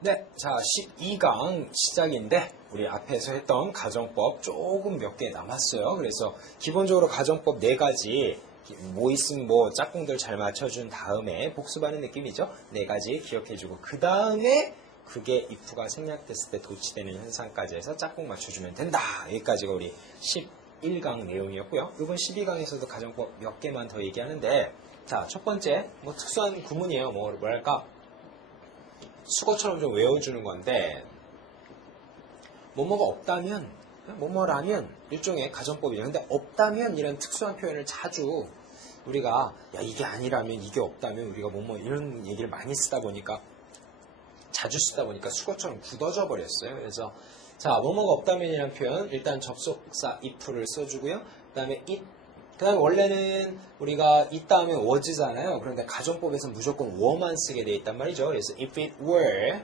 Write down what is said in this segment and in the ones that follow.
네, 자 12강 시작인데 우리 앞에서 했던 가정법 조금 몇 개 남았어요. 그래서 기본적으로 가정법 4가지 뭐 있으면 뭐 짝꿍들 잘 맞춰준 다음에 복습하는 느낌이죠. 4가지 기억해주고 그 다음에 그게 if가 생략됐을 때 도치되는 현상까지 해서 짝꿍 맞춰주면 된다. 여기까지가 우리 11강 내용이었고요. 이번 12강에서도 가정법 몇 개만 더 얘기하는데 자, 첫 번째 뭐 특수한 구문이에요. 뭐랄까 수거처럼 좀 외워주는 건데 뭐뭐가 없다면 뭐뭐라면 일종의 가정법이죠. 근데 없다면 이런 특수한 표현을 자주 우리가 야 이게 아니라면 이게 없다면 우리가 뭐뭐 이런 얘기를 많이 쓰다 보니까 자주 쓰다 보니까 수거처럼 굳어져 버렸어요. 그래서 자 뭐뭐가 없다면이라는 표현 일단 접속사 if를 써주고요. 그 다음에 it 그 다음에 원래는 우리가 있다 하면 was잖아요. 그런데 가정법에서는 무조건 were만 쓰게 돼 있단 말이죠. 그래서 if it were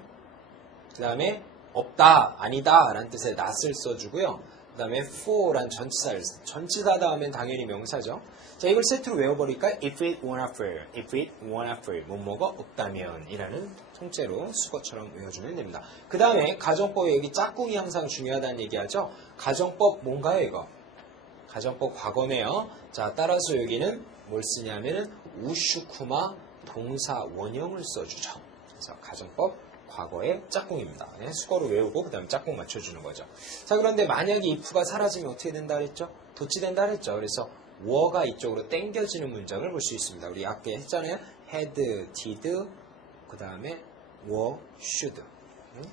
그 다음에 없다, 아니다 라는 뜻의 not을 써주고요. 그 다음에 for란 전치사를 전치사 다음엔 당연히 명사죠. 자 이걸 세트로 외워버릴까? if it were not for, if it were not for 뭐뭐가 없다면 이라는 통째로 수거처럼 외워주면 됩니다. 그 다음에 가정법에 여기 짝꿍이 항상 중요하다는 얘기하죠. 가정법 뭔가요 이거? 가정법 과거네요. 자, 따라서 여기는 뭘 쓰냐면은 우슈쿠마 동사 원형을 써주죠. 그래서 가정법 과거의 짝꿍입니다. 네, 수거로 외우고 그 다음에 짝꿍 맞춰주는 거죠. 자, 그런데 만약에 if가 사라지면 어떻게 된다 그랬죠? 도치된다 그랬죠. 그래서 were가 이쪽으로 땡겨지는 문장을 볼 수 있습니다. 우리 아까 했잖아요. had, did, 그 다음에 were, should.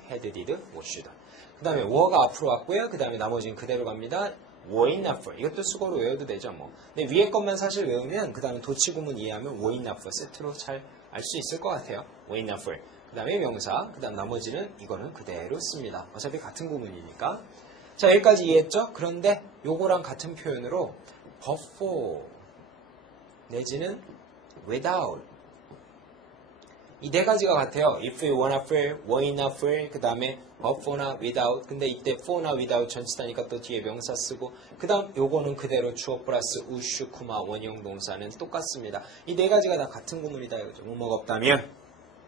had, did, were, should. 그 다음에 were가 앞으로 왔고요. 그 다음에 나머지는 그대로 갑니다. were not for. 이것도 수거로 외워도 되죠, 뭐. 근데 위에 것만 사실 외우면, 그 다음에 도치구문 이해하면 were not for 세트로 잘 알 수 있을 것 같아요. were not for. 그 다음에 명사, 그 다음 나머지는 이거는 그대로 씁니다. 어차피 같은 구문이니까. 자, 여기까지 이해했죠? 그런데 요거랑 같은 표현으로 but for 내지는 without 이 4가지가 같아요. if you wanna for, were not for, 그 다음에 but for나 without. 근데 이때 for나 without 전치사니까 또 뒤에 명사 쓰고, 그 다음 요거는 그대로 주어 플러스 우슈, 쿠마, 원형 동사는 똑같습니다. 이 4가지가 다 같은 구문이다 이거죠. 뭐뭐가 없다면.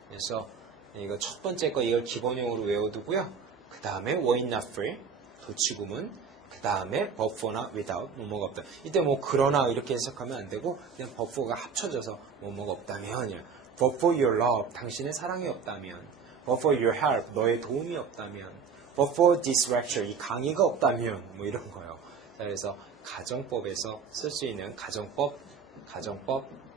그래서 이거 첫 번째 거 이걸 기본형으로 외워두고요. 그 다음에 were not for, 도치구문. 그 다음에 but for나 without, 뭐뭐가 없다. 이때 뭐 그러나 이렇게 해석하면 안 되고 그냥 but for가 합쳐져서 뭐뭐가 없다면 but for your love, 당신의 사랑이 없다면 but for your help, 너의 도움이 없다면 but for this lecture, 이 강의가 없다면 뭐 이런 거요. 그래서 가정법에서 쓸 수 있는 가정법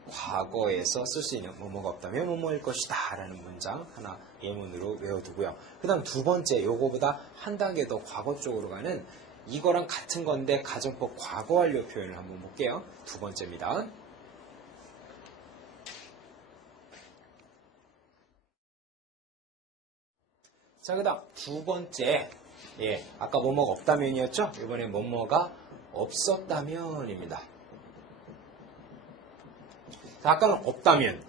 과거에서 쓸 수 있는 뭐뭐가 없다면 뭐뭐일 것이다 라는 문장 하나 예문으로 외워두고요. 그 다음 두 번째 요거보다 한 단계 더 과거 쪽으로 가는 이거랑 같은 건데 가정법 과거 완료 표현을 한번 볼게요. 두 번째입니다. 자, 그 다음 두 번째 아까 뭐뭐가 없다면이었죠? 이번에 뭐뭐가 없었다면입니다. 자, 아까는 없다면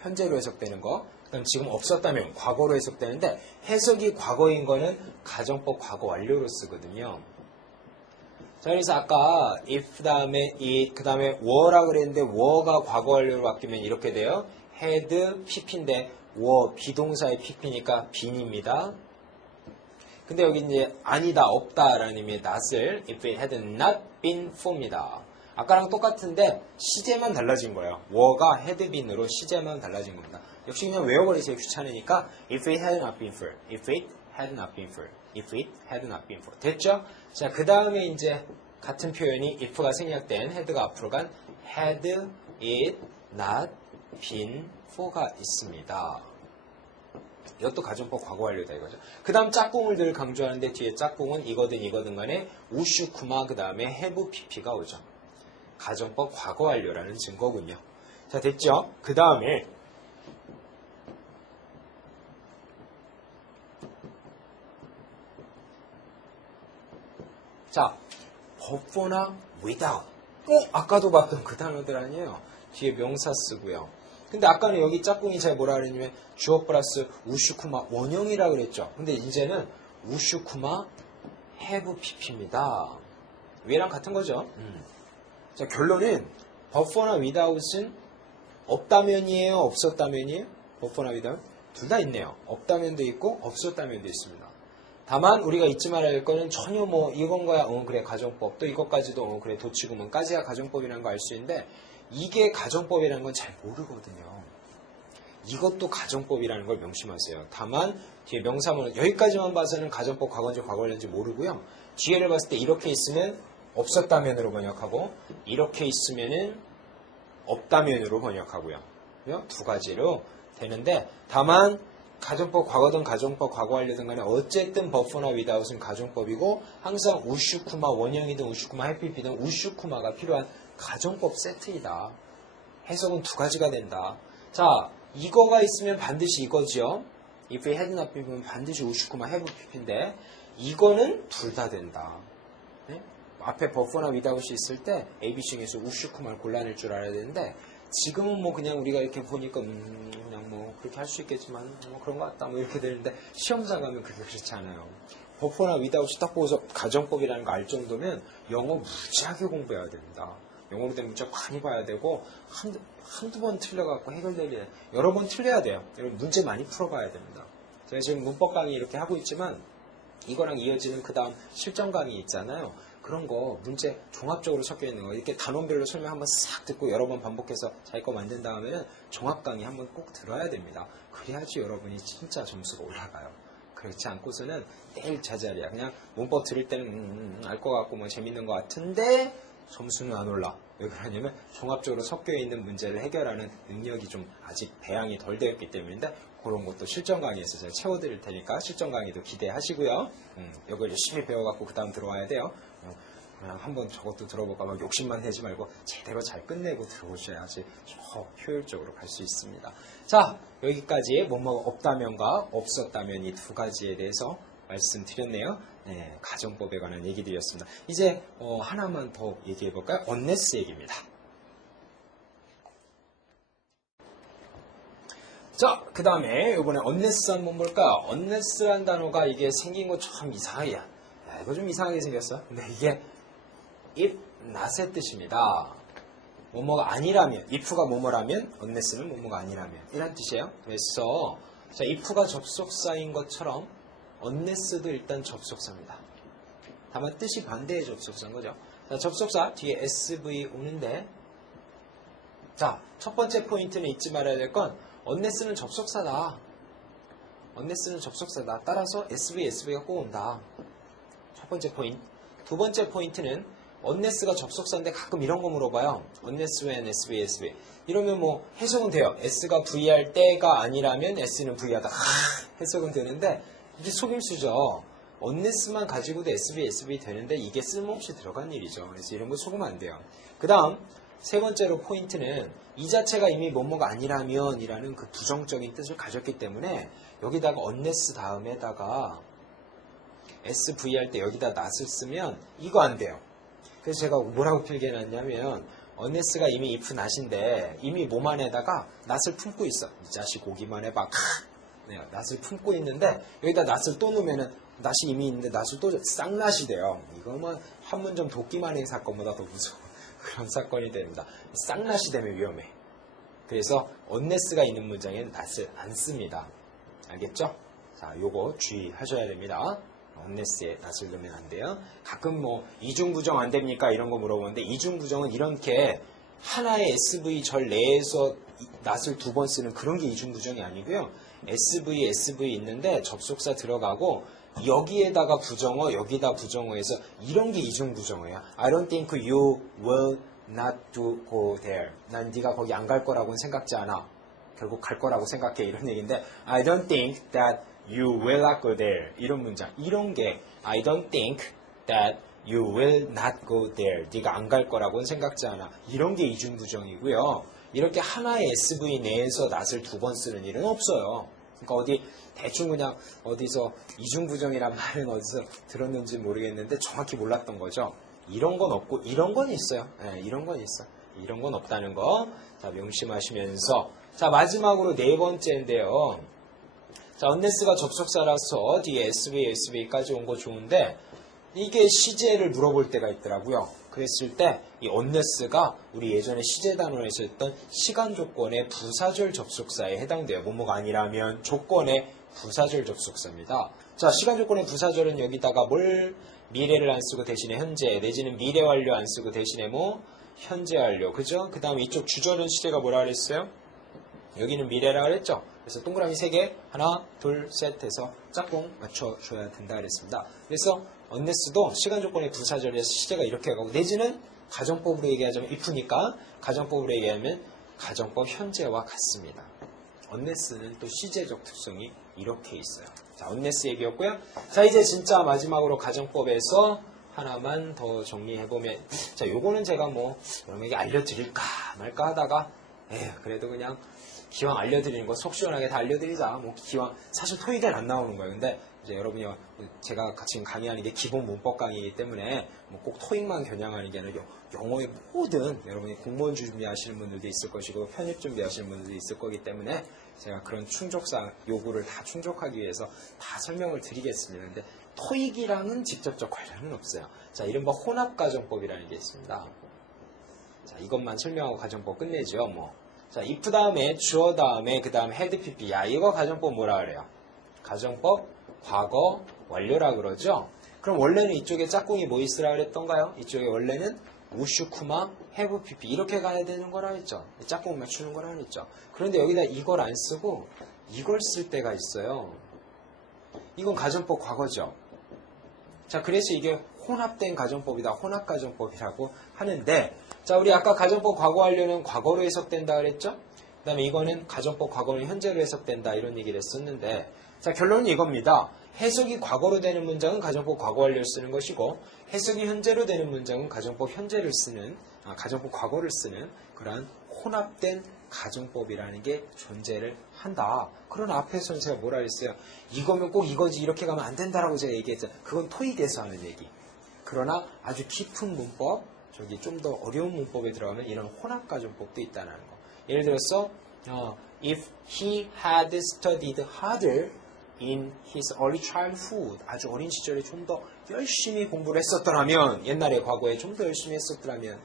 현재로 해석되는 거, 그럼 지금 없었다면 과거로 해석되는데 해석이 과거인 거는 가정법 과거 완료로 쓰거든요. 자, 그래서 아까 if 다음에 it 그 다음에 were라 그랬는데 were가 과거 완료로 바뀌면 이렇게 돼요. had pp인데 were 비동사의 pp니까 bene입니다. 근데 여기 이제 아니다 없다라는 의미의 not을 if it had not been for입니다. 아까랑 똑같은데 시제만 달라진 거예요. were가 had been으로 시제만 달라진 겁니다. 역시 그냥 외워버리세요. 귀찮으니까 if it had not been for, if it had not been for, if it had not been for. 됐죠? 자, 그 다음에 이제 같은 표현이 if가 생략된 had가 앞으로 간 had it not been for가 있습니다. 이것도 가정법 과거 완료다 이거죠. 그 다음 짝꿍을 늘 강조하는데 뒤에 짝꿍은 이거든 간에 우슈쿠마 그 다음에 have pp가 오죠. 가정법 과거 완료라는 증거군요. 자, 됐죠? 그 다음에 자, but for나 without. 아까도 봤던 그 단어들 아니에요. 뒤에 명사 쓰고요. 근데 아까는 여기 짝꿍이 잘 뭐라 그랬냐면 주어 플러스 우슈쿠마 원형이라 그랬죠. 근데 이제는 우슈쿠마 have pp입니다. 위랑 같은 거죠. 자, 결론은 but for나 without은 없다면이에요, 없었다면이에요? but for나 without? 둘 다 있네요. 없다면도 있고 없었다면도 있습니다. 다만 우리가 잊지 말아야 할 거는 전혀 뭐 이건 거야 그래 가정법 또 이것까지도 그래 도치구문까지가 가정법이라는 거 알 수 있는데 이게 가정법이라는 건 잘 모르거든요. 이것도 가정법이라는 걸 명심하세요. 다만 뒤에 명사문은 여기까지만 봐서는 가정법 과거인지 과거인지 모르고요. 뒤에를 봤을 때 이렇게 있으면 없었다면으로 번역하고 이렇게 있으면은 없다면으로 번역하고요. 두 가지로 되는데 다만 가정법 과거든 가정법 과거 완료든 간에 어쨌든 버퍼나 without은 가정법이고 항상 우슈쿠마 원형이든 우슈쿠마 해피피든 우슈쿠마가 필요한 가정법 세트이다. 해석은 두 가지가 된다. 자, 이거가 있으면 반드시 이거지요. if we had not been 반드시 우슈쿠마 have pp인데 이거는 둘 다 된다. 네? 앞에 버퍼나 without이 있을 때 ABC 중에서 우슈쿠마를 골라낼 줄 알아야 되는데 지금은 뭐 그냥 우리가 이렇게 보니까 그냥 뭐 그렇게 할 수 있겠지만 뭐 그런 것 같다 뭐 이렇게 되는데 시험장 가면 그게 그렇지 않아요. 버퍼나 without이 딱 보고서 가정법이라는 거 알 정도면 영어 무지하게 공부해야 됩니다. 영어로 된 문제 많이 봐야 되고 한두 번 틀려갖고 해결되기 여러 번 틀려야 돼요. 여러분 문제 많이 풀어봐야 됩니다. 제가 지금 문법 강의 이렇게 하고 있지만 이거랑 이어지는 그 다음 실전 강의 있잖아요. 그런 거 문제 종합적으로 섞여 있는 거 이렇게 단원별로 설명 한번 싹 듣고 여러 번 반복해서 자기 거 만든 다음에는 종합 강의 한번 꼭 들어야 됩니다. 그래야지 여러분이 진짜 점수가 올라가요. 그렇지 않고서는 내일 제자리야. 그냥 문법 들을 때는 알 것 같고 뭐 재밌는 것 같은데 점수는 안 올라. 왜 그러냐면 종합적으로 섞여 있는 문제를 해결하는 능력이 좀 아직 배양이 덜 되었기 때문인데 그런 것도 실전 강의에서 제가 채워드릴 테니까 실전 강의도 기대하시고요. 이걸 열심히 배워갖고 그 다음 들어와야 돼요. 그냥 한번 저것도 들어볼까 막 욕심만 내지 말고 제대로 잘 끝내고 들어오셔야지 더 효율적으로 갈 수 있습니다. 자, 여기까지 뭐뭐 없다면과 없었다면 이 두 가지에 대해서 말씀드렸네요. 네, 가정법에 관한 얘기들이었습니다. 이제 하나만 더 얘기해볼까요? 언네스 얘기입니다. 자, 그 다음에 이번에 언네스 한번 볼까요? 언네스란 단어가 이게 생긴 거 참 이상해요. 이거 좀 이상하게 생겼어. 근데 이게 if not의 뜻입니다. 뭐뭐가 아니라면, if가 뭐뭐라면, unless는 뭐뭐가 아니라면 이란 뜻이에요. 그래서 자, if가 접속사인 것처럼 unless도 일단 접속사입니다. 다만 뜻이 반대의 접속사인 거죠. 자, 접속사 뒤에 SV 오는데 자, 첫 번째 포인트는 잊지 말아야 될 건 unless는 접속사다. unless는 접속사다. 따라서 SV, SV가 꼭 온다. 첫 번째 포인트. 두 번째 포인트는 unless가 접속사인데 가끔 이런 거 물어봐요. unless when SV, SV. 이러면 뭐 해석은 돼요. S가 V할 때가 아니라면 S는 V하다. 해석은 되는데 이게 속임수죠. unless만 가지고도 SV, SV 되는데 이게 쓸모없이 들어간 일이죠. 그래서 이런 거 속으면 안 돼요. 그 다음 세 번째로 포인트는 이 자체가 이미 뭐뭐가 아니라면 이라는 그 부정적인 뜻을 가졌기 때문에 여기다가 unless 다음에다가 SV 할 때 여기다 not을 쓰면 이거 안 돼요. 그래서 제가 뭐라고 필기해놨냐면 unless가 이미 if not인데 이미 몸 안에다가 not을 품고 있어. 이 자식 오기만 해봐. 네, not을 품고 있는데 여기다 not을 또 넣으면은 not이 이미 있는데 not을 또 쌍not이 돼요. 이거는 한문점 도끼만행 사건보다 더 무서워. 그런 사건이 됩니다. 쌍not이 되면 위험해. 그래서 unless가 있는 문장에는 not을 안 씁니다. 알겠죠? 자, 요거 주의하셔야 됩니다. unless에 not을 넣으면 안 돼요. 가끔 뭐 이중부정 안 됩니까? 이런 거 물어보는데 이중부정은 이렇게 하나의 SV 절 내에서 not을 두 번 쓰는 그런 게 이중부정이 아니고요. SV, SV 있는데 접속사 들어가고 여기에다가 부정어, 여기다 부정어해서 이런 게 이중부정어예요. I don't think you will not to go there. 난 네가 거기 안 갈 거라고는 생각지 않아. 결국 갈 거라고 생각해. 이런 얘기인데 I don't think that you will not go there. 이런 문장. 이런 게 I don't think that you will not go there. 네가 안 갈 거라고는 생각지 않아. 이런 게 이중부정이고요. 이렇게 하나의 SV 내에서 not을 두 번 쓰는 일은 없어요. 그러니까 어디 대충 그냥 어디서 이중부정이란 말은 어디서 들었는지 모르겠는데 정확히 몰랐던 거죠. 이런 건 없고 이런 건 있어요. 네, 이런 건 있어. 이런 건 없다는 거. 자, 명심하시면서 자, 마지막으로 네 번째인데요. 자, unless가 접속사라서 뒤에 SV, SV까지 온 거 좋은데 이게 시제를 물어볼 때가 있더라고요. 그랬을 때 이 unless가 우리 예전에 시제 단원에서 했던 시간 조건의 부사절 접속사에 해당돼요. 뭐뭐가 아니라면 조건의 부사절 접속사입니다. 자, 시간 조건의 부사절은 여기다가 뭘 미래를 안 쓰고 대신에 현재, 내지는 미래 완료 안 쓰고 대신에 뭐 현재 완료, 그죠? 그 다음에 이쪽 주절은 시제가 뭐라 그랬어요? 여기는 미래라 그랬죠? 그래서 동그라미 3개, 하나, 둘, 셋 해서 짝꿍 맞춰줘야 된다 그랬습니다. 그래서 unless도 시간 조건의 부사절에서 시제가 이렇게 가고, 내지는 가정법으로 얘기하자면 if니까 가정법으로 얘기하면 가정법 현재와 같습니다. unless는 또 시제적 특성이 이렇게 있어요. 자, unless 얘기였고요. 자, 이제 진짜 마지막으로 가정법에서 하나만 더 정리해보면, 자, 요거는 제가 뭐 여러분에게 알려드릴까 말까 하다가 그래도 그냥 기왕 알려드리는 거 속 시원하게 다 알려드리자. 뭐 기왕 사실 토익은 안 나오는 거예요. 근데 이제 여러분이 제가 지금 강의하는 게 기본 문법 강의이기 때문에 뭐 꼭 토익만 겨냥하는 게 아니라 영어의 모든 여러분이 공무원 준비하시는 분들도 있을 것이고 편입 준비하시는 분들도 있을 거기 때문에 제가 그런 충족상 요구를 다 충족하기 위해서 다 설명을 드리겠습니다. 근데 토익이랑은 직접적 관련은 없어요. 자, 이른바 혼합가정법이라는 게 있습니다. 자, 이것만 설명하고 가정법 끝내죠. 뭐. 자, if 다음에 주어 다음에 그 다음 had pp. 야, 이거 가정법 뭐라 그래요? 가정법 과거 완료라 그러죠. 그럼 원래는 이쪽에 짝꿍이 뭐 있으라 그랬던가요? 이쪽에 원래는 우슈쿠마 have pp 이렇게 가야 되는 거라 했죠. 짝꿍 맞추는 거라 했죠. 그런데 여기다 이걸 안 쓰고 이걸 쓸 때가 있어요. 이건 가정법 과거죠. 자, 그래서 이게 혼합된 가정법이다. 혼합가정법이라고 하는데, 자, 우리 아까 가정법 과거 완료는 과거로 해석된다 그랬죠? 그 다음에 이거는 가정법 과거는 현재로 해석된다 이런 얘기를 했었는데, 자, 결론은 이겁니다. 해석이 과거로 되는 문장은 가정법 과거 완료를 쓰는 것이고, 해석이 현재로 되는 문장은 가정법 현재를 쓰는, 가정법 과거를 쓰는 그러한 혼합된 가정법이라는 게 존재를 한다. 그러나 앞에서는 제가 뭐라 했어요? 이거면 꼭 이거지 이렇게 가면 안 된다라고 제가 얘기했잖아요. 그건 토익에서 하는 얘기. 그러나 아주 깊은 문법, 저기 좀 더 어려운 문법에 들어가면 이런 혼합가정법도 있다는 거. 예를 들어서 if he had studied harder in his early childhood, 아주 어린 시절에 좀 더 열심히 공부를 했었더라면, 옛날에 과거에 좀 더 열심히 했었더라면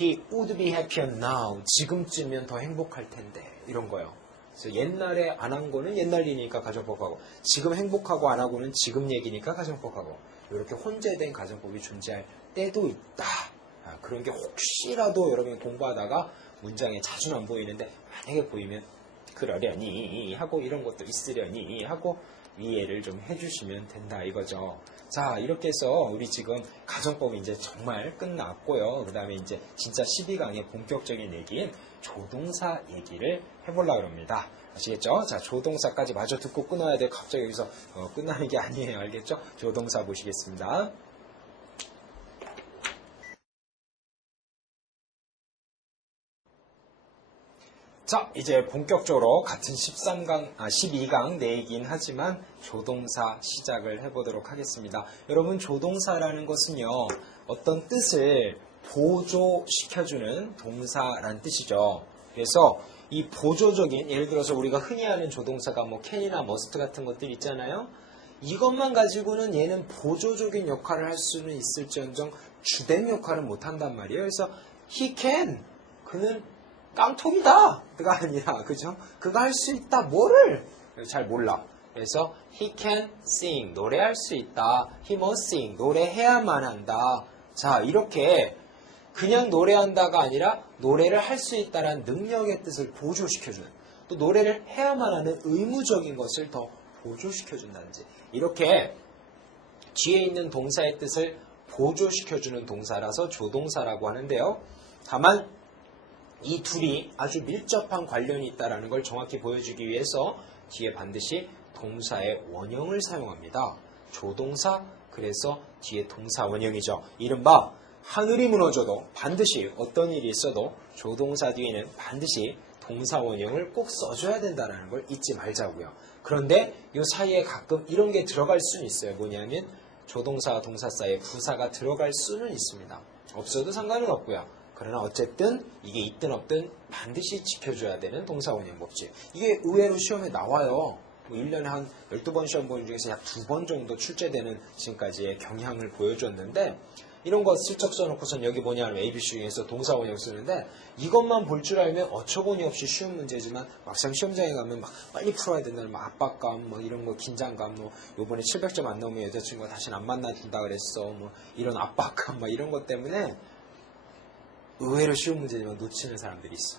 he would be happier now, 지금쯤이면 더 행복할 텐데, 이런 거요. 그래서 옛날에 안 한 거는 옛날 일이니까 가정법하고, 지금 행복하고 안 하고는 지금 얘기니까 가정법하고, 이렇게 혼재된 가정법이 존재할 때도 있다. 그런 게 혹시라도 여러분이 공부하다가 문장에 자주는 안 보이는데 만약에 보이면 그러려니 하고 이런 것도 있으려니 하고 이해를 좀 해주시면 된다 이거죠. 자, 이렇게 해서 우리 지금 가정법이 이제 정말 끝났고요. 그 다음에 이제 진짜 12강의 본격적인 얘기인 조동사 얘기를 해보려고 합니다. 아시겠죠? 자, 조동사까지 마저 듣고 끊어야 돼. 갑자기 여기서 끝나는 게 아니에요. 알겠죠? 조동사 보시겠습니다. 자, 이제 본격적으로 같은 12강 내이긴 하지만 조동사 시작을 해보도록 하겠습니다. 여러분, 조동사라는 것은요, 어떤 뜻을 보조시켜주는 동사라는 뜻이죠. 그래서 이 보조적인, 예를 들어서 우리가 흔히 하는 조동사가 뭐 can이나 must 같은 것들 있잖아요. 이것만 가지고는 얘는 보조적인 역할을 할 수는 있을지언정 주된 역할은 못한단 말이에요. 그래서 he can, 그는 깡통이다. 그가 아니라, 그죠? 그가 할 수 있다. 뭐를? 잘 몰라. 그래서 he can sing, 노래할 수 있다. he must sing, 노래해야만 한다. 자, 이렇게 그냥 노래한다가 아니라 노래를 할 수 있다라는 능력의 뜻을 보조시켜주는, 또 노래를 해야만 하는 의무적인 것을 더 보조시켜준다든지, 이렇게 뒤에 있는 동사의 뜻을 보조시켜주는 동사라서 조동사라고 하는데요. 다만 이 둘이 아주 밀접한 관련이 있다는 걸 정확히 보여주기 위해서 뒤에 반드시 동사의 원형을 사용합니다. 조동사, 그래서 뒤에 동사 원형이죠. 이른바 하늘이 무너져도 반드시 어떤 일이 있어도 조동사 뒤에는 반드시 동사 원형을 꼭 써줘야 된다는 걸 잊지 말자고요. 그런데 이 사이에 가끔 이런 게 들어갈 수는 있어요. 뭐냐면 조동사와 동사 사이에 부사가 들어갈 수는 있습니다. 없어도 상관은 없고요. 그러나 어쨌든 이게 있든 없든 반드시 지켜줘야 되는 동사 원형 법칙. 이게 의외로 시험에 나와요. 뭐 1년에 한 12번 시험 보는 중에서 약 2번 정도 출제되는 지금까지의 경향을 보여줬는데, 이런 거 슬쩍 써놓고선 여기 뭐냐면 ABC 중에서 동사 원형 쓰는데 이것만 볼 줄 알면 어처구니 없이 쉬운 문제지만 막상 시험장에 가면 막 빨리 풀어야 된다는 막 압박감, 뭐 이런 거 긴장감, 뭐 요번에 700점 안 나오면 여자친구가 다시는 안 만나준다 그랬어, 뭐 이런 압박감, 막 이런 것 때문에 의외로 쉬운 문제지만 놓치는 사람들이 있어.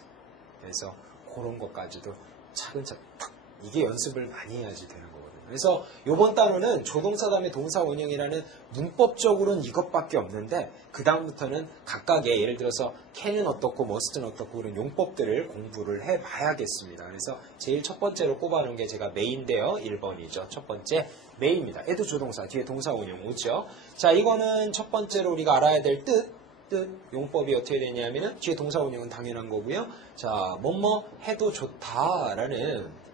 그래서 그런 것까지도 차근차근 탁 이게 연습을 많이 해야지 되는 거거든요. 그래서 요번 단어는 조동사 다음에 동사 원형이라는 문법적으로는 이것밖에 없는데 그 다음부터는 각각의 예를 들어서 can은 어떻고 must는 어떻고 그런 용법들을 공부를 해봐야겠습니다. 그래서 제일 첫 번째로 꼽아놓은 게 제가 may인데요. 1번이죠. 첫 번째 may입니다. 얘도 조동사 뒤에 동사 원형 오죠. 자, 이거는 첫 번째로 우리가 알아야 될 뜻 용법이 어떻게 되냐면은 뒤에 동사 원형은 당연한 거고요. 자, 뭐뭐 해도 좋다라는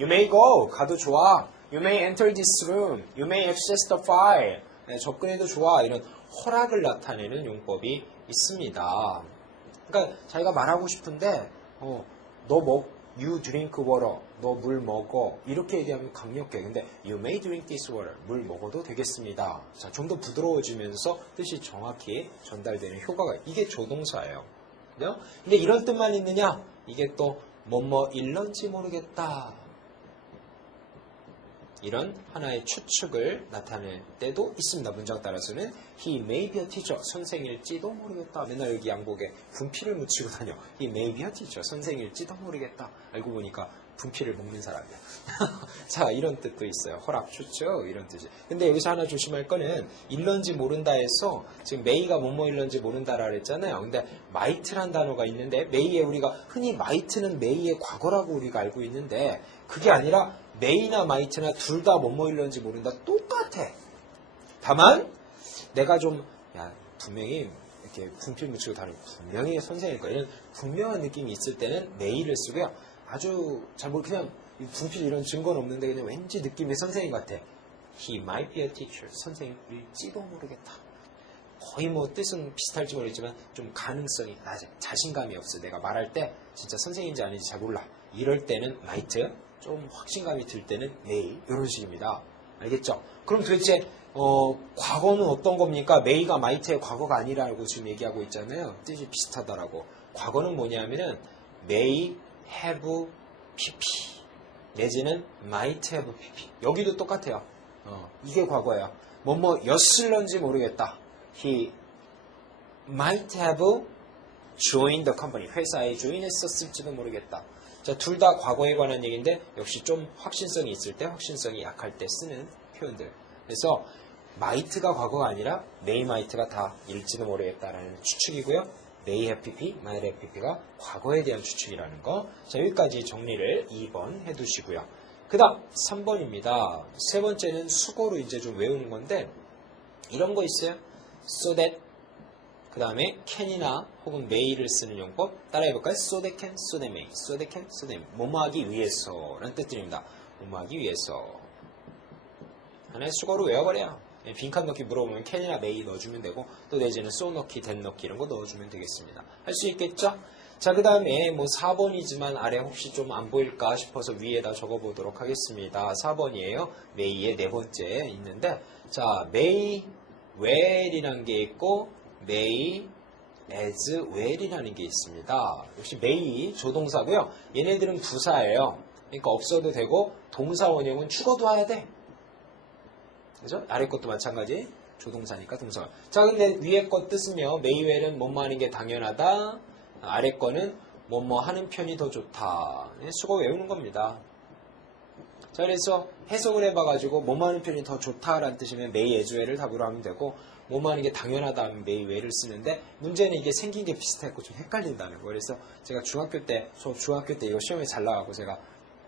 You may go, 가도 좋아. You may enter this room. You may access the file. 네, 접근해도 좋아. 이런 허락을 나타내는 용법이 있습니다. 그러니까 자기가 말하고 싶은데 you drink water. 너 물 먹어. 이렇게 얘기하면 강력해. 근데 you may drink this water. 물 먹어도 되겠습니다. 자, 좀 더 부드러워지면서 뜻이 정확히 전달되는 효과가 이게 조동사예요. 그죠? 근데 이런 뜻만 있느냐? 이게 또 뭐뭐 일런지 모르겠다. 이런 하나의 추측을 나타낼 때도 있습니다. 문장 따라서는 He may be a teacher. 선생일지도 모르겠다. 맨날 여기 양복에 분필을 묻히고 다녀. He may be a teacher. 선생일지도 모르겠다. 알고 보니까 분필을 먹는 사람이야. 자, 이런 뜻도 있어요. 허락, 추측 이런 뜻이. 근데 여기서 하나 조심할 거는 일런지 모른다에서 지금 may가 뭐뭐 일런지 모른다라 그랬잖아요. 근데 might란 단어가 있는데 may에 우리가 흔히 might는 may의 과거라고 우리가 알고 있는데 그게 아니라 may나 might나 둘 다 뭐뭐 일런지 모른다 똑같아. 다만 내가 좀 분명히 이렇게 분필 묻히고 다니고 분명히 선생일 거야. 이런 분명한 느낌이 있을 때는 may를 쓰고요. 아주 잘 모르 그냥 분필 이런 증거는 없는데 그냥 왠지 느낌이 선생님 같아. He might be a teacher. 선생일지도 모르겠다. 거의 뭐 뜻은 비슷할지 모르겠지만 좀 가능성이 낮아. 자신감이 없어. 내가 말할 때 진짜 선생님인지 아닌지 잘 몰라. 이럴 때는 might, 좀 확신감이 들 때는 may 이런 식입니다. 알겠죠? 그럼 도대체 과거는 어떤 겁니까? may가 might의 과거가 아니라고 지금 얘기하고 있잖아요. 뜻이 비슷하다라고. 과거는 뭐냐면은 may have pp 내지는 might have pp. 여기도 똑같아요. 이게 과거예요. 뭐뭐 였을런지 모르겠다. He might have joined the company. 회사에 join했었을지도 모르겠다. 자, 둘 다 과거에 관한 얘기인데 역시 좀 확신성이 있을 때, 확신성이 약할 때 쓰는 표현들. 그래서 might가 과거가 아니라 may might가 다 일지도 모르겠다라는 추측이고요. may have pp, might have pp가 과거에 대한 추측이라는 거. 자, 여기까지 정리를 2번 해두시고요. 그 다음 3번입니다. 세 번째는 수고로 이제 좀 외우는 건데 이런 거 있어요. so that 그 다음에 can이나 혹은 may를 쓰는 용법 따라해볼까요? so that can, so that may, so that can, so that may. 뭐뭐 하기 위해서 라는 뜻들입니다. 뭐뭐 하기 위해서 하나의 수고로 외워버려요. 빈칸 넣기 물어보면 can이나 may 넣어주면 되고 또 내지는 so 넣기, that 넣기 이런 거 넣어주면 되겠습니다. 할 수 있겠죠? 자, 그 다음에 뭐 4번이지만 아래 혹시 좀 안 보일까 싶어서 위에다 적어보도록 하겠습니다. 4번이에요. may의 네 번째 있는데 자, may well이라는 게 있고 may as well이라는 게 있습니다. 역시 may 조동사고요. 얘네들은 부사예요. 그러니까 없어도 되고 동사 원형은 죽어도 와야 돼. 그죠? 아래 것도 마찬가지. 조동사니까 동사. 자, 근데 위에 것 뜻은요. may well은 뭐뭐 하는 게 당연하다. 아래 거는 뭐뭐 하는 편이 더 좋다. 수고 외우는 겁니다. 자, 그래서 해석을 해봐가지고 뭐뭐 하는 편이 더 좋다라는 뜻이면 may as well을 답으로 하면 되고 뭐뭐 하는 게 당연하다 하면 may well을 쓰는데 문제는 이게 생긴 게 비슷했고 좀 헷갈린다는 거. 그래서 제가 중학교 때 이거 시험에 잘 나가고 제가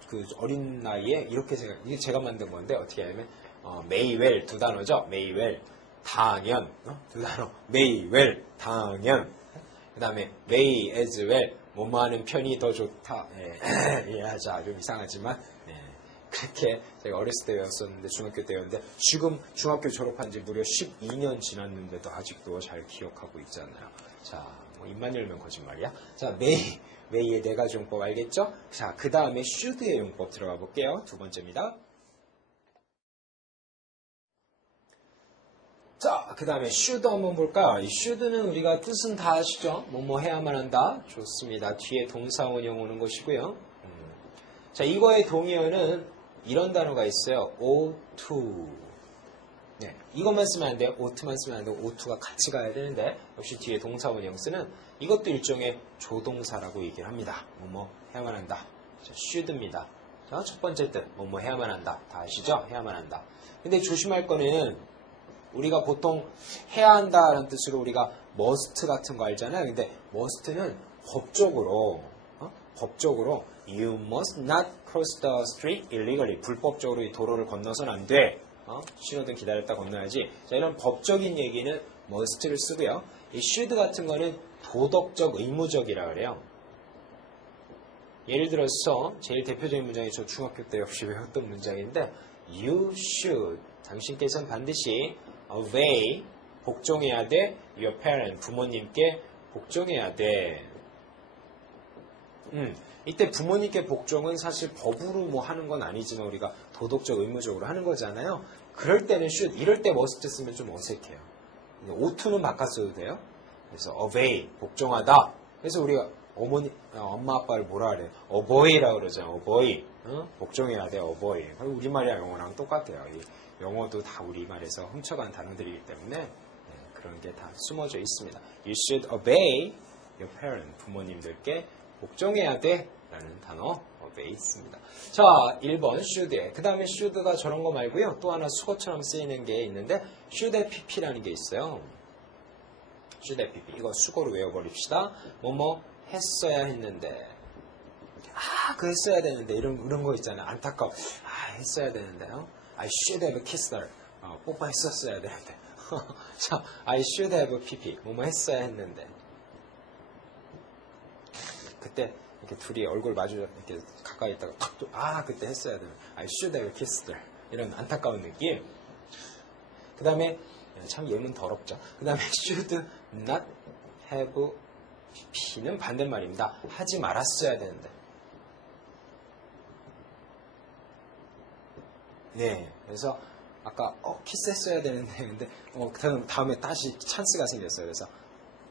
그 어린 나이에 이렇게 이게 제가 만든 건데 어떻게 하냐면 may well 두 단어죠. may well 당연 두 단어 may well 당연 그 다음에 may as well 뭐뭐 하는 편이 더 좋다. 이해하자. 좀 이상하지만 그렇게 제가 어렸을 때 외웠었는데 중학교 때 외웠는데 지금 중학교 졸업한 지 무려 12년 지났는데도 아직도 잘 기억하고 있잖아요. 자, 뭐 입만 열면 거짓말이야. 자, may의 네 가지 용법 알겠죠? 자, 그 다음에 should의 용법 들어가 볼게요. 두 번째입니다. 자, 그 다음에 should 한번 볼까요? 이 should는 우리가 뜻은 다 아시죠? 뭐뭐 해야만 한다. 좋습니다. 뒤에 동사원형 오는 것이고요. 자, 이거의 동의어는 이런 단어가 있어요. ought to. 네, 이것만 쓰면 안 돼요. ough트만 쓰면 안 되고 ought to가 같이 가야 되는데 역시 뒤에 동사원형 쓰는 이것도 일종의 조동사라고 얘기를 합니다. 뭐뭐 해야만 한다. 자, should입니다. 자, 첫 번째 뜻 뭐뭐 해야만 한다. 다 아시죠? 해야만 한다. 근데 조심할 거는 우리가 보통 해야 한다라는 뜻으로 우리가 must 같은 거 알잖아요. 근데 must는 법적으로 you must not cross the street illegally. 불법적으로 이 도로를 건너서는 안 돼. 신호등 기다렸다 건너야지. 자, 이런 법적인 얘기는 must를 쓰고요. 이 should 같은 거는 도덕적, 의무적이라 그래요. 예를 들어서 제일 대표적인 문장이 저 중학교 때 역시 외웠던 문장인데 you should. 당신께서는 반드시 obey, 복종해야 돼. your parent, 부모님께 복종해야 돼. 이때 부모님께 복종은 사실 법으로 뭐 하는 건 아니지만 우리가 도덕적 의무적으로 하는 거잖아요. 그럴 때는 should, 이럴 때 must 쓰면 좀 어색해요. ought to는 바꿨어도 돼요. 그래서 obey, 복종하다. 그래서 우리가 엄마 아빠를 뭐라 그래요? obey라고 그러잖아요. obey. 복종해야 돼. obey. 우리말이랑 영어랑 똑같아요. 이 영어도 다 우리말에서 훔쳐간 단어들이기 때문에 그런 게 다 숨어져 있습니다. You should obey your parent. 부모님들께 복종해야 돼 라는 단어 obey 있습니다. 자, 1번 should에 그 다음에 should가 저런 거 말고요. 또 하나 수거처럼 쓰이는 게 있는데 should pp라는 게 있어요. should pp 이거 수거로 외워버립시다. 뭐뭐 했어야 했는데 그거 했어야 되는데 이런 거 있잖아요. 안타까워. 했어야 되는데요. I should have kissed her. 뽀뽀했었어야 되는데. 자, I should have pp 뭐뭐 했어야 했는데 그때 이렇게 둘이 얼굴 마주 이렇게 가까이 있다가 탁 그때 했어야 되는 I should have kissed her 이런 안타까운 느낌. 그 다음에 참 예문 더럽죠. 그 다음에 should not have pp는 반대말입니다. 하지 말았어야 되는데. 네, 그래서 아까 키스했어야 되는데 근데 다음에 다시 찬스가 생겼어요. 그래서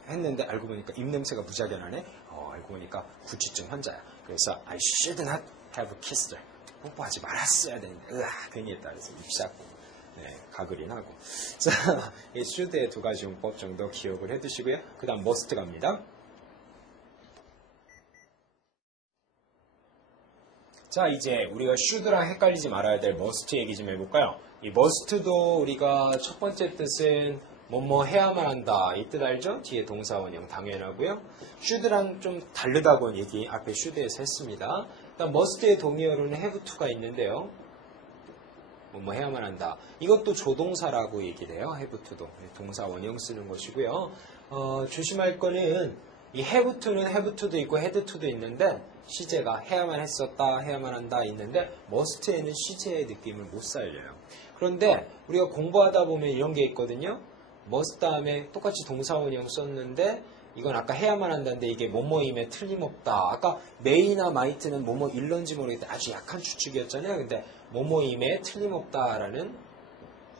했는데 알고 보니까 입냄새가 무지하게 나네. 알고 보니까 구취증 환자야. 그래서 I should not have kissed her. 뽀뽀하지 말았어야 되는데 괜히 했다. 그래서 입 닫고 가글이 나고. 자, 이 should의 두 가지 용법 정도 기억을 해두시고요. 그 다음 must 갑니다. 자, 이제 우리가 should랑 헷갈리지 말아야 될 must 얘기 좀 해볼까요? 이 must도 우리가 첫 번째 뜻은 뭐뭐 해야만 한다. 이 뜻 알죠? 뒤에 동사원형 당연하고요. should랑 좀 다르다고 얘기 앞에 should에서 했습니다. 일단 must의 동의어로는 have to가 있는데요. 뭐뭐 해야만 한다. 이것도 조동사라고 얘기를 해요. have to도. 동사원형 쓰는 것이고요. 조심할 거는 이 have to는 have to도 있고 had to도 있는데 시제가 해야만 했었다, 해야만 한다 있는데 must에는 시제의 느낌을 못 살려요. 그런데 우리가 공부하다 보면 이런 게 있거든요. must 다음에 똑같이 동사원형 썼는데 이건 아까 해야만 한다는데 이게 뭐뭐임에 틀림없다. 아까 may나 might는 뭐뭐 일런지 모르겠다. 아주 약한 추측이었잖아요. 근데 뭐뭐임에 틀림없다라는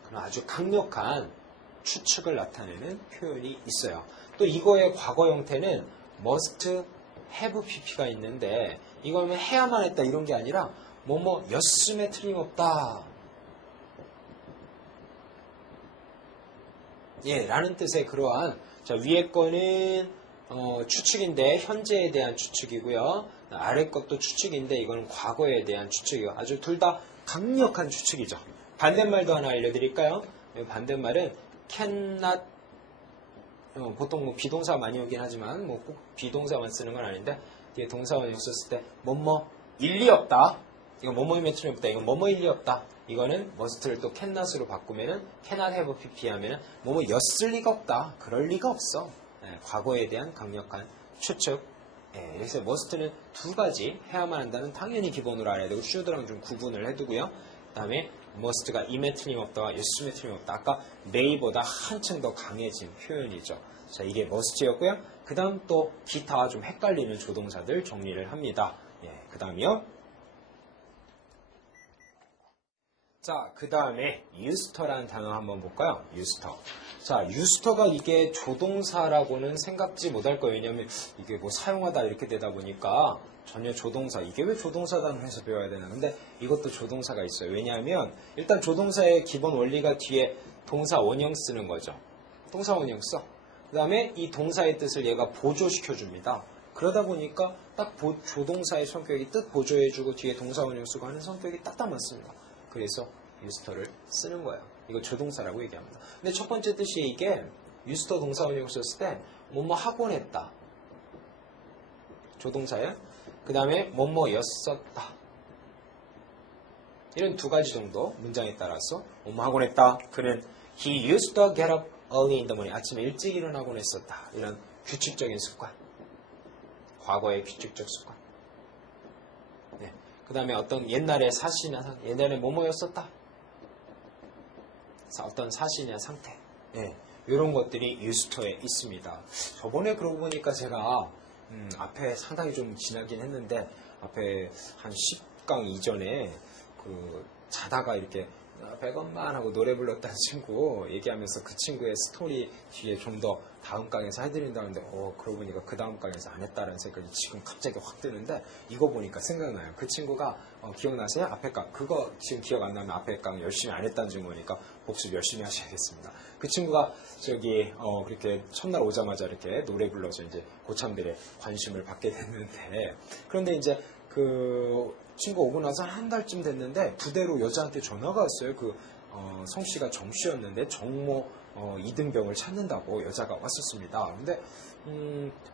그런 아주 강력한 추측을 나타내는 표현이 있어요. 또 이거의 과거 형태는 must have pp가 있는데 이거는 해야만 했다 이런 게 아니라 뭐뭐였음에 틀림없다. 라는 뜻의 그러한 위에 거는 추측인데 현재에 대한 추측이고요. 아래 것도 추측인데 이거는 과거에 대한 추측이고 아주 둘 다 강력한 추측이죠. 반대말도 하나 알려드릴까요? 반대말은 cannot 보통 비동사 많이 오긴 하지만 꼭 비동사만 쓰는 건 아닌데 뒤에 동사원형 썼을 때 뭐뭐 일리 없다. 이거 뭐뭐임에 틀림없다. 이건 뭐뭐 일리 없다. 이거는 must를 또 cannot으로 바꾸면은 cannot have pp 하면은 뭐뭐였을 리가 없다. 그럴 리가 없어. 과거에 대한 강력한 추측. 그래서 must는 두 가지 해야만 한다는 당연히 기본으로 알아야 되고 should랑 좀 구분을 해두고요. 그 다음에 must가 임에 틀림없다와 였음에 틀림없다. 아까 may보다 한층 더 강해진 표현이죠. 자, 이게 must였고요. 그 다음 또 기타 좀 헷갈리는 조동사들 정리를 합니다. 그 다음이요. 자, 그 다음에 유스터라는 단어 한번 볼까요? 유스터. 자, 유스터가 이게 조동사라고는 생각지 못할 거예요. 왜냐면 이게 뭐 사용하다 이렇게 되다 보니까 전혀 조동사, 이게 왜 조동사다는 해서 배워야 되나. 근데 이것도 조동사가 있어요. 왜냐하면 일단 조동사의 기본 원리가 뒤에 동사 원형 쓰는 거죠. 동사 원형 써. 그 다음에 이 동사의 뜻을 얘가 보조시켜 줍니다. 그러다 보니까 딱 조동사의 성격이 뜻 보조해주고 뒤에 동사 원형 쓰고 하는 성격이 딱 맞습니다. 그래서 유스터를 쓰는 거예요. 이거 조동사라고 얘기합니다. 근데 첫 번째 뜻이 이게 유스터 동사 원형 썼을 때 뭐뭐 하곤 했다. 조동사예요. 그 다음에 뭐뭐였었다. 이런 두 가지 정도 문장에 따라서 뭐뭐 하곤 했다. 그는 he used to get up early in the morning. 아침에 일찍 일어나곤 했었다. 이런 규칙적인 습관. 과거의 규칙적 습관. 네. 그 다음에 어떤 옛날의 사실이나 옛날에 뭐뭐였었다. 어떤 사실이나 상태. 네. 이런 것들이 유스터에 있습니다. 저번에 그러고 보니까 제가 앞에 상당히 좀 지나긴 했는데 앞에 한 10강 이전에 그 자다가 이렇게 백원만 하고 노래 불렀다는 친구 얘기하면서 그 친구의 스토리 뒤에 좀 더 다음 강에서 해드린다는데 그러고 보니까 그 다음 강에서 안 했다는 생각이 지금 갑자기 확 드는데 이거 보니까 생각나요. 그 친구가 기억나세요? 앞에 강 그거 지금 기억 안 나면 앞에 강 열심히 안 했다는 증거니까 복습 열심히 하셔야겠습니다. 그 친구가 저기 그렇게 첫날 오자마자 이렇게 노래 불러서 이제 고참들의 관심을 받게 됐는데 그런데 이제 그 친구 오고 나서 한 달쯤 됐는데 부대로 여자한테 전화가 왔어요. 그 성씨가 정씨였는데 정모 이등병을 찾는다고 여자가 왔었습니다. 근데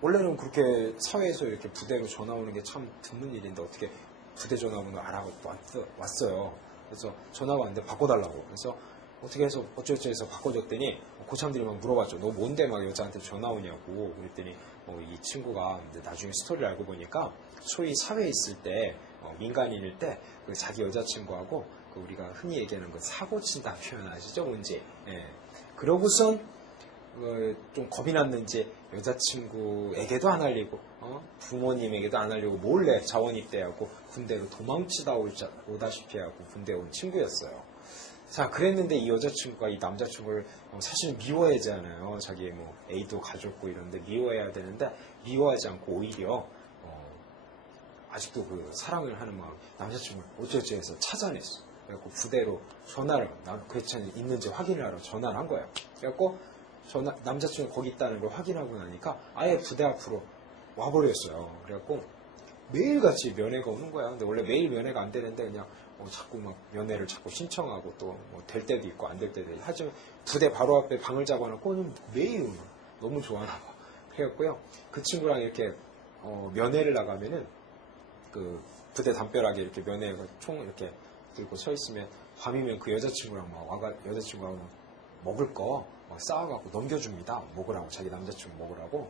원래는 그렇게 사회에서 이렇게 부대로 전화 오는 게 참 드문 일인데 어떻게 부대 전화번호 알아고 왔어요. 그래서 전화가 왔는데 바꿔달라고. 그래서 어떻게 해서 어쩌고저쩌고 해서 바꿔줬더니 고참들이 막 물어봤죠. 너 뭔데 막 여자한테 전화 오냐고. 그랬더니 이 친구가 나중에 스토리를 알고 보니까 소위 사회에 있을 때 민간인일 때 그 자기 여자친구하고 그 우리가 흔히 얘기하는 그 사고 친다 표현 아시죠? 뭔지. 예. 그러고선 좀 겁이 났는지 여자친구에게도 안 알리고 부모님에게도 안 알리고 몰래 자원 입대하고 군대로 도망치다 오다시피 하고 군대 온 친구였어요. 자, 그랬는데 이 여자친구가 이 남자친구를 사실 미워하잖아요. 자기 뭐 애도 가졌고 이런데 미워해야 되는데 미워하지 않고 오히려 아직도 그 사랑을 하는 마음 남자친구를 어쩌지 해서 찾아냈어. 그래갖고 부대로 전화를 괜찮이 있는지 확인을 하러 전화를 한 거예요. 그래갖고 남자친구 거기 있다는 걸 확인하고 나니까 아예 부대 앞으로 와버렸어요. 그래갖고 매일같이 면회가 오는 거야. 근데 원래 매일 면회가 안 되는데 그냥 자꾸 막 면회를 자꾸 신청하고 또 뭐 될 때도 있고 안 될 때도 있고 하지만 부대 바로 앞에 방을 잡아놓고 매일 너무 좋아하나 봐. 그래갖고요 그 친구랑 이렇게 면회를 나가면은 그 부대 담벼락에 이렇게 면회가 총 이렇게 들고 서 있으면 밤이면 그 여자친구랑 막 와가 여자친구하고 먹을 거 막 싸워갖고 넘겨줍니다. 먹으라고 자기 남자친구 먹으라고.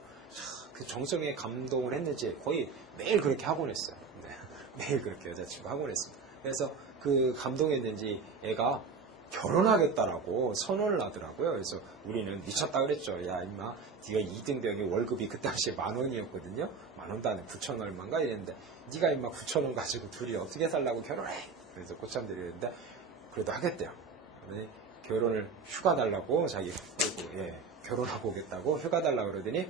그 정성에 감동을 했는지 거의 매일 그렇게 하곤 했어요. 네. 매일 그렇게 여자친구 하곤 했습니다. 그래서 그 감동했는지 애가 결혼하겠다라고 선언을 하더라고요. 그래서 우리는 미쳤다 그랬죠. 야 임마 네가 2등병이 월급이 그 당시에 10,000원이었거든요. 10,000원도 안 해 9,000 얼마인가 이랬는데 네가 임마 9,000원 가지고 둘이 어떻게 살라고 결혼해. 그래서 고참들이 했는데 그래도 하겠대요. 결혼을 휴가 달라고 자기 결혼하고 오겠다고 휴가 달라고 그러더니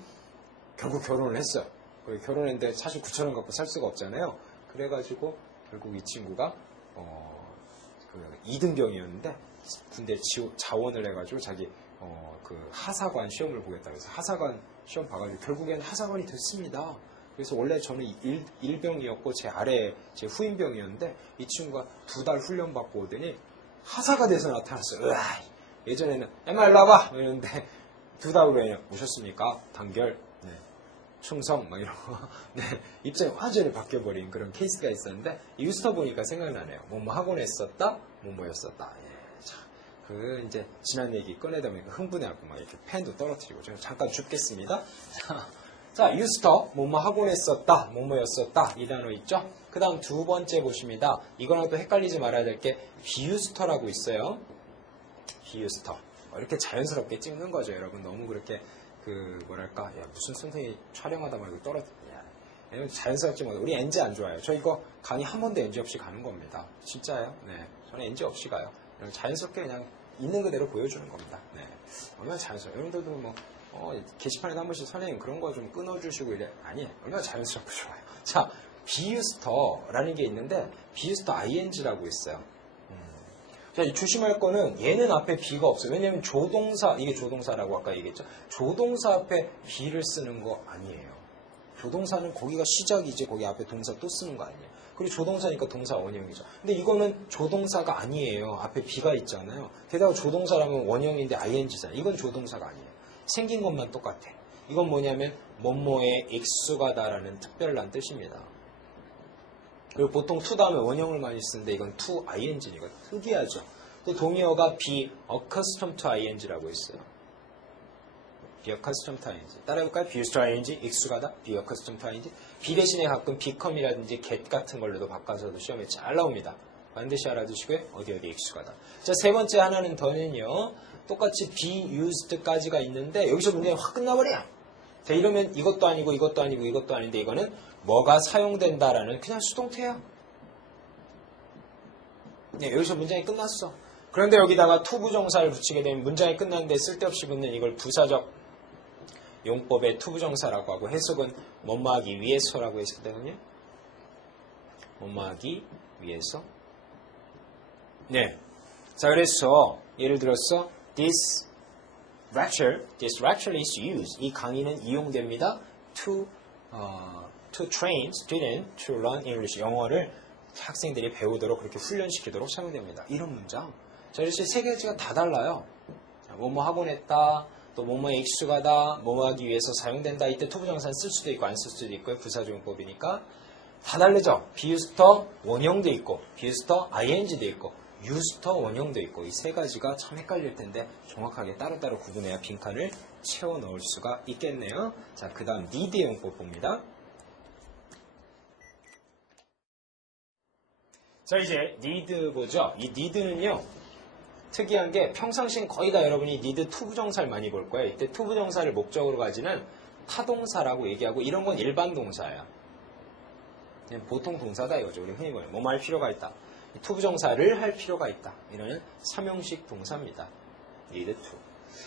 결국 결혼을 했어요. 결혼했는데 사실 9,000원 갖고 살 수가 없잖아요. 그래가지고 결국 이 친구가 그 2등병이었는데 군대 자원을 해가지고 자기 그 하사관 시험을 보겠다고 해서 하사관 시험 봐가지고 결국엔 하사관이 됐습니다. 그래서 원래 저는 1병이었고 제 아래 제 후임병이었는데 이 친구가 2달 훈련 받고 오더니 하사가 돼서 나타났어요. 으아, 예전에는 엄마 일로 와봐 이랬는데 2달 후에 오셨습니까? 단결, 네. 충성 막 이런 거 네. 입장이 완전히 바뀌어버린 그런 케이스가 있었는데 유스터 보니까 생각나네요. 뭐뭐 하곤 했었다, 뭐뭐였었다. 예, 자, 그 이제 지난 얘기 꺼내다 보니까 흥분해갖고 막 이렇게 펜도 떨어뜨리고 제가 잠깐 줍겠습니다. 자, 유스터 뭐뭐 하곤 했었다, 뭐뭐였었다 이 단어 있죠? 그 다음 두 번째 보십니다. 이거랑 또 헷갈리지 말아야 될 게 비유스터라고 있어요. 비유스터. 이렇게 자연스럽게 찍는 거죠, 여러분. 너무 그렇게 그 뭐랄까, 야, 무슨 선생님이 촬영하다 말고 떨어뜨리냐. 자연스럽지 못해. 우리 NG 안 좋아요. 저 이거 강의 한 번도 NG 없이 가는 겁니다. 진짜예요. 네, 저는 NG 없이 가요. 자연스럽게 그냥 있는 그대로 보여주는 겁니다. 네. 얼마나 자연스러워요. 여러분들도 뭐 게시판에도 한 번씩 선생님 그런 거 좀 끊어주시고 이래. 아니에요. 얼마나 자연스럽고 좋아요. 자, 비유스터라는 게 있는데 비유스터 ing라고 있어요. 자, 조심할 거는 얘는 앞에 be가 없어요. 왜냐면 조동사, 이게 조동사라고 아까 얘기했죠. 조동사 앞에 be를 쓰는 거 아니에요. 조동사는 거기가 시작이지 거기 앞에 동사 또 쓰는 거 아니에요. 그리고 조동사니까 동사 원형이죠. 근데 이거는 조동사가 아니에요. 앞에 be가 있잖아요. 게다가 조동사라면 원형인데 ing잖아요. 이건 조동사가 아니에요. 생긴 것만 똑같아. 이건 뭐냐면 뭐뭐의 익수가다라는 특별한 뜻입니다. 그리고 보통 to 다음에 원형을 많이 쓰는데 이건 to ing니까 특이하죠. 또 동의어가 be accustomed to ing라고 있어요. be accustomed to ing. 따라해볼까요? be used to ing, 익숙하다, be accustomed to ing. be 대신에 가끔 become이라든지 get 같은 걸로도 바꿔서도 시험에 잘 나옵니다. 반드시 알아두시고요. 어디 익숙하다. 자, 세 번째 하나는 더는요. 똑같이 be used까지가 있는데 여기서 문제가 확 끝나버려요. 자, 이러면 이것도 아니고 이것도 아니고 이것도 아닌데 이거는 뭐가 사용된다라는 그냥 수동태야. 네, 여기서 문장이 끝났어. 그런데 여기다가 to 부정사를 붙이게 되면 문장이 끝났는데 쓸데없이 붙는 이걸 부사적 용법의 to 부정사라고 하고 해석은 뭐뭐하기 위해서라고 했었거든요. 뭐뭐하기 위해서. 네. 자, 그래서 예를 들어서 this lecture is used. 이 강의는 이용됩니다. to train students to learn English. 영어를 학생들이 배우도록 그렇게 훈련시키도록 사용됩니다. 이런 문장. 자, 그래서 세 가지가 다 달라요. 뭐뭐 하곤 했다, 또 뭐뭐에 익숙하다, 뭐뭐 하기 위해서 사용된다. 이때 to 부정사는 쓸 수도 있고 안 쓸 수도 있고요. 부사조용법이니까 다 다르죠. be used터 원형도 있고, be used터 ing도 있고, used터 원형도 있고 이 세 가지가 참 헷갈릴 텐데 정확하게 따로따로 구분해야 빈칸을 채워 넣을 수가 있겠네요. 자, 그 다음 need 용법 봅니다. 자, 이제 need 보죠. 이 need는요. 특이한 게 평상시엔 거의 다 여러분이 need to 부정사를 많이 볼 거예요. 이때 to 부정사를 목적으로 가지는 타동사라고 얘기하고 이런 건 일반 동사예요. 그냥 보통 동사다 이거죠. 우리 흔히 보면 뭐뭐 할 필요가 있다. to 부정사를 할 필요가 있다. 이런 삼형식 동사입니다. need to.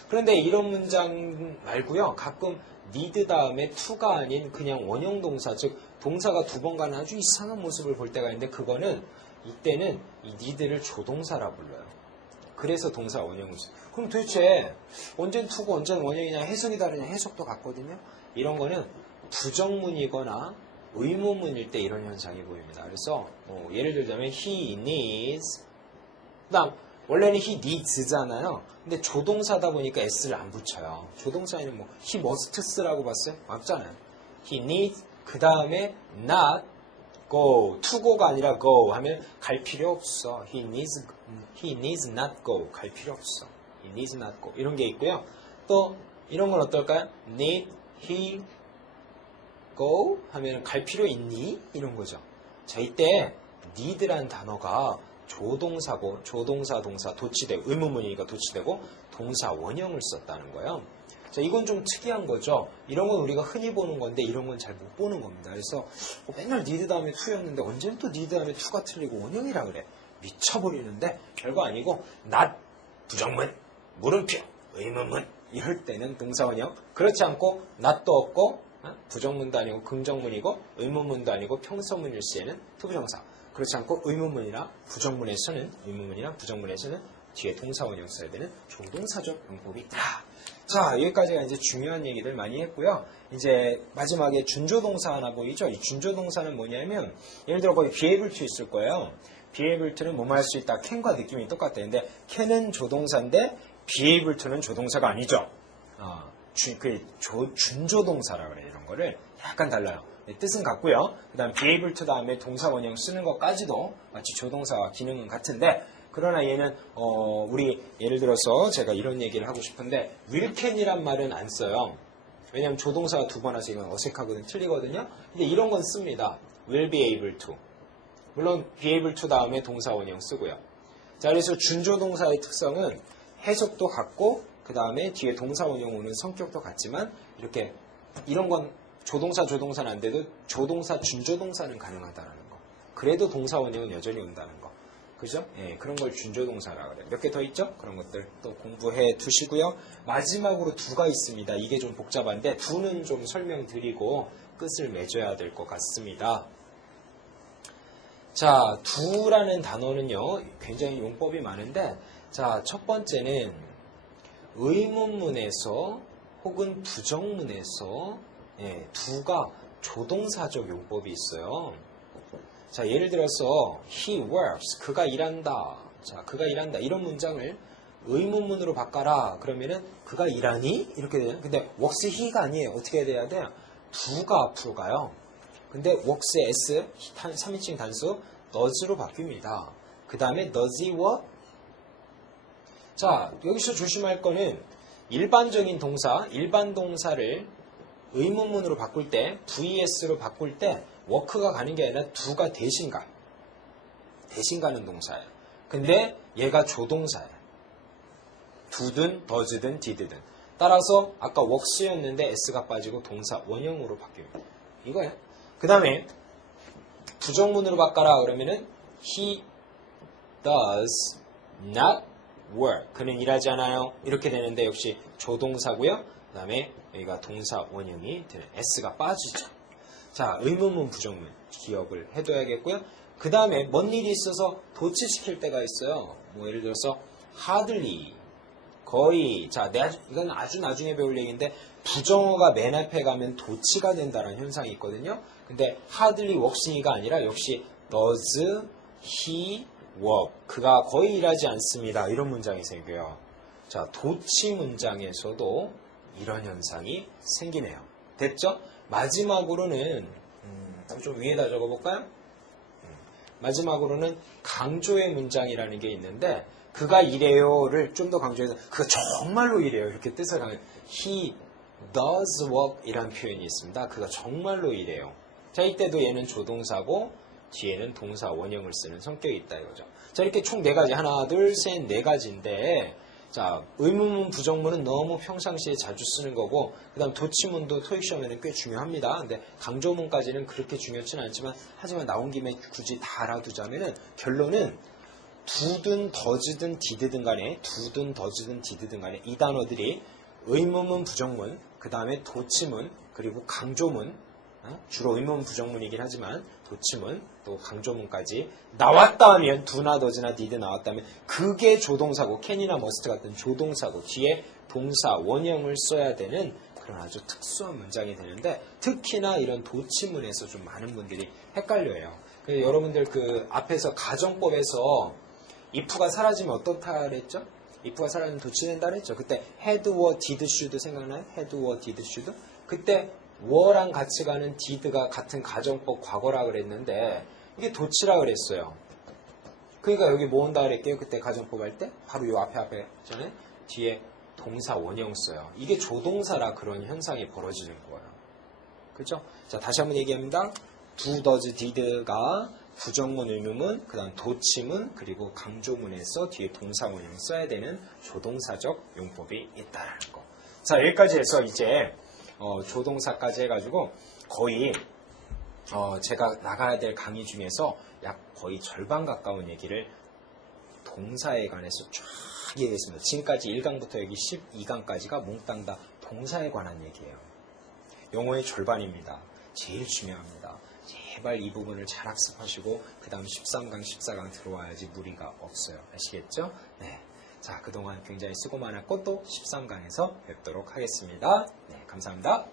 그런데 이런 문장 말고요. 가끔 need 다음에 to가 아닌 그냥 원형 동사, 즉 동사가 두 번 가는 아주 이상한 모습을 볼 때가 있는데 그거는 이때는 이 need를 조동사라 불러요. 그래서 동사 원형을 써요. 그럼 도대체 언젠 to고 언젠 원형이냐 해석이 다르냐 해석도 같거든요. 이런 거는 부정문이거나 의문문일 때 이런 현상이 보입니다. 그래서 예를 들자면 he needs 그다음 원래는 he needs잖아요. 근데 조동사다 보니까 s를 안 붙여요. 조동사에는 뭐 he musts라고 봤어요? 맞잖아요. he needs 그 다음에 not go, to go가 아니라 go 하면 갈 필요 없어. he needs not go 갈 필요 없어. he needs not go 이런 게 있고요. 또 이런 건 어떨까요? need he go 하면 갈 필요 있니? 이런 거죠. 자, 이때 need라는 단어가 조동사고 조동사 동사 도치되고 의문문이니까 도치되고 동사 원형을 썼다는 거예요. 자, 이건 좀 특이한 거죠. 이런 건 우리가 흔히 보는 건데 이런 건 잘 못 보는 겁니다. 그래서 맨날 need 다음에 to였는데 언제는 또 need 다음에 to가 틀리고 원형이라 그래. 미쳐버리는데 별거 아니고 not 부정문, 물음표, 의문문 이럴 때는 동사 원형. 그렇지 않고 not도 없고 부정문도 아니고 긍정문이고 의문문도 아니고 평서문일 시에는 투부정사. 그렇지 않고 의문문이나 부정문에서는 의문문이나 부정문에서는 뒤에 동사 원형 써야 되는 조동사적 용법이 있다. 자, 여기까지가 이제 중요한 얘기들 많이 했고요. 이제 마지막에 준조동사 하나 보이죠? 이 준조동사는 뭐냐면 예를 들어 거기 be able to 있을 거예요. be able to는 뭐뭐 할 수 있다. can과 느낌이 똑같아요. 근데 can은 조동사인데 be able to는 조동사가 아니죠. 준조동사라고 그래요. 이런 거를 약간 달라요. 뜻은 같고요. 그 다음 be able to 다음에 동사 원형 쓰는 것까지도 마치 조동사와 기능은 같은데 그러나 얘는 우리 예를 들어서 제가 이런 얘기를 하고 싶은데 will can이란 말은 안 써요. 왜냐하면 조동사가 두 번 와서 이건 어색하거든요. 틀리거든요. 근데 이런 건 씁니다. will be able to. 물론 be able to 다음에 동사 원형 쓰고요. 자, 그래서 준조동사의 특성은 해석도 같고 그 다음에 뒤에 동사 원형 오는 성격도 같지만 이렇게 이런 건 조동사는 안 돼도 조동사 준조동사는 가능하다는 거. 그래도 동사 원형은 여전히 온다는 거. 그죠? 예, 그런 걸 준조동사라고 그래요. 몇 개 더 있죠? 그런 것들 또 공부해 두시고요. 마지막으로 두가 있습니다. 이게 좀 복잡한데 두는 좀 설명드리고 끝을 맺어야 될 것 같습니다. 자, 두라는 단어는요, 굉장히 용법이 많은데, 자, 첫 번째는 의문문에서 혹은 부정문에서 두가 조동사적 용법이 있어요. 자, 예를 들어서 he works, 그가 일한다. 자, 그가 일한다. 이런 문장을 의문문으로 바꿔라. 그러면은 그가 일하니? 이렇게 돼요. 근데 works he가 아니에요. 어떻게 돼야 돼요? 두가 앞으로 가요. 근데 works의 s, 3인칭 단수 does로 바뀝니다. 그 다음에 does he work? 자, 여기서 조심할 거는 일반적인 동사, 일반 동사를 의문문으로 바꿀 때, vs로 바꿀 때 work가 가는 게 아니라 do가 대신 가. 대신 가는 동사예요. 근데 얘가 조동사예요. do든, does든, did든. 따라서 아까 works였는데 s가 빠지고 동사 원형으로 바뀝니다. 이거예요. 그 다음에 부정문으로 바꿔라 그러면은 he does not work. 그는 일하지 않아요. 이렇게 되는데 역시 조동사고요. 그 다음에 여기가 동사 원형이 되는 s가 빠지죠. 자, 의문문 부정문 기억을 해둬야겠고요. 그 다음에 뭔 일이 있어서 도치시킬 때가 있어요. 뭐 예를 들어서 hardly 거의. 자, 이건 아주 나중에 배울 얘기인데 부정어가 맨 앞에 가면 도치가 된다는 현상이 있거든요. 근데 hardly works가 아니라 역시 does he work. 그가 거의 일하지 않습니다. 이런 문장이 생겨요. 자, 도치 문장에서도 이런 현상이 생기네요. 됐죠? 마지막으로는 좀 위에다 적어볼까요? 마지막으로는 강조의 문장이라는 게 있는데 그가 이래요를 좀 더 강조해서 그가 정말로 이래요. 이렇게 뜻을 강조해요. He does work 이라는 표현이 있습니다. 그가 정말로 이래요. 자, 이때도 얘는 조동사고 뒤에는 동사 원형을 쓰는 성격이 있다 이거죠. 자, 이렇게 총 4가지. 하나, 둘, 셋, 4가지인데 자, 의문문, 부정문은 너무 평상시에 자주 쓰는 거고 그 다음 도치문도 토익 시험에는 꽤 중요합니다. 근데 강조문까지는 그렇게 중요치는 않지만 하지만 나온 김에 굳이 다 알아두자면은 결론은 두든 더즈든 디드든 간에 두든 더즈든 디드든 간에 이 단어들이 의문문, 부정문, 그 다음에 도치문, 그리고 강조문, 주로 의문문, 부정문이긴 하지만 도치문, 또 강조문까지 나왔다 하면 두나 더즈나 디드 나왔다면 그게 조동사고 can이나 must 같은 조동사고 뒤에 동사 원형을 써야 되는 그런 아주 특수한 문장이 되는데 특히나 이런 도치문에서 좀 많은 분들이 헷갈려요. 여러분들 그 앞에서 가정법에서 if가 사라지면 어떻다 그랬죠? if가 사라지면 도치된다 그랬죠? 그때 had, were, did, should 생각나요? had, were, did, should? 그때 were랑 같이 가는 did가 같은 가정법 과거라 그랬는데 이게 도치라 그랬어요. 그러니까 여기 뭐 온다 그랬게요? 그때 가정법 할 때? 바로 요 앞에 전에 뒤에 동사 원형 써요. 이게 조동사라 그런 현상이 벌어지는 거예요. 그죠? 자, 다시 한번 얘기합니다. do, does, did가 부정문, 의문문, 그 다음 도치문, 그리고 강조문에서 뒤에 동사 원형 써야 되는 조동사적 용법이 있다는 거. 자, 여기까지 해서 이제 조동사까지 해가지고 거의 제가 나가야 될 강의 중에서 약 거의 절반 가까운 얘기를 동사에 관해서 쫙 얘기했습니다. 지금까지 1강부터 여기 12강까지가 몽땅 다 동사에 관한 얘기예요. 영어의 절반입니다. 제일 중요합니다. 제발 이 부분을 잘 학습하시고 그 다음 13강, 14강 들어와야지 무리가 없어요. 아시겠죠? 네. 자, 그동안 굉장히 수고 많았고 또 13강에서 뵙도록 하겠습니다. 네, 감사합니다.